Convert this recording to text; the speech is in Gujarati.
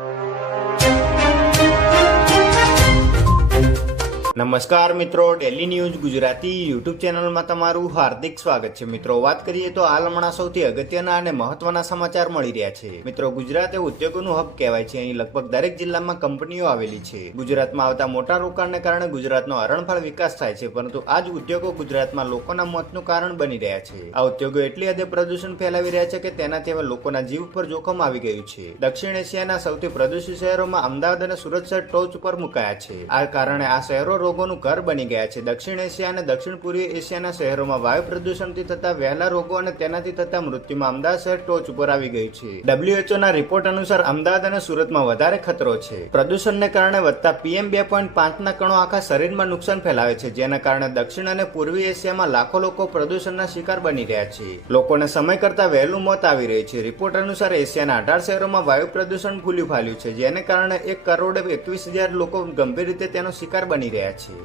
you. નમસ્કાર મિત્રો ડેલી ન્યૂઝ ગુજરાતી યુટ્યુબ ચેનલમાં તમારું હાર્દિક સ્વાગત છે. મિત્રો, વાત કરીએ તો હાલ હમણાં સૌથી અગત્યના અને મહત્વના સમાચાર મળી રહ્યા છે. મિત્રો, ગુજરાત એ ઉદ્યોગોનું હબ કહેવાય છે. અહીં લગભગ દરેક જિલ્લામાં કંપનીઓ આવેલી છે. ગુજરાતમાં આવતા મોટા રોકાણને કારણે ગુજરાતનો હરણફાળ વિકાસ થાય છે, પરંતુ આ જ ઉદ્યોગો ગુજરાતમાં લોકોના મોતનું કારણ બની રહ્યા છે. આ ઉદ્યોગો એટલી હદે પ્રદૂષણ ફેલાવી રહ્યા છે કે તેનાથી હવે લોકોના જીવ પર જોખમ આવી ગયું છે. દક્ષિણ એશિયાના સૌથી પ્રદૂષિત શહેરોમાં અમદાવાદ અને સુરત શહેર ટોચ ઉપર મુકાયા છે. આ કારણે આ શહેરો રોગોનું ઘર બની ગયા છે. દક્ષિણ એશિયા અને દક્ષિણ પૂર્વી એશિયાના શહેરોમાં વાયુ પ્રદૂષણથી થતા વહેલા રોગો અને તેનાથી થતા મૃત્યુમાં અમદાવાદ શહેર ટોચ ઉપર આવી ગયું છે. ડબ્લ્યુએચઓના રિપોર્ટ અનુસાર અમદાવાદ અને સુરતમાં વધારે ખતરો છે. પ્રદૂષણને કારણે વધતા પીએમ બે પોઈન્ટ પાંચના કણો આખા શરીરમાં નુકસાન ફેલાવે છે, જેના કારણે દક્ષિણ અને પૂર્વી એશિયામાં લાખો લોકો પ્રદૂષણના શિકાર બની રહ્યા છે. લોકોને સમય કરતા વહેલું મોત આવી રહી છે. રિપોર્ટ અનુસાર એશિયાના અઢાર શહેરોમાં વાયુ પ્રદૂષણ ફૂલ્યું ફાલ્યું છે, જેને કારણે એક કરોડ એકવીસ હજાર લોકો ગંભીર રીતે તેનો શિકાર બની રહ્યા છે catchy.